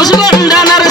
Push button down at a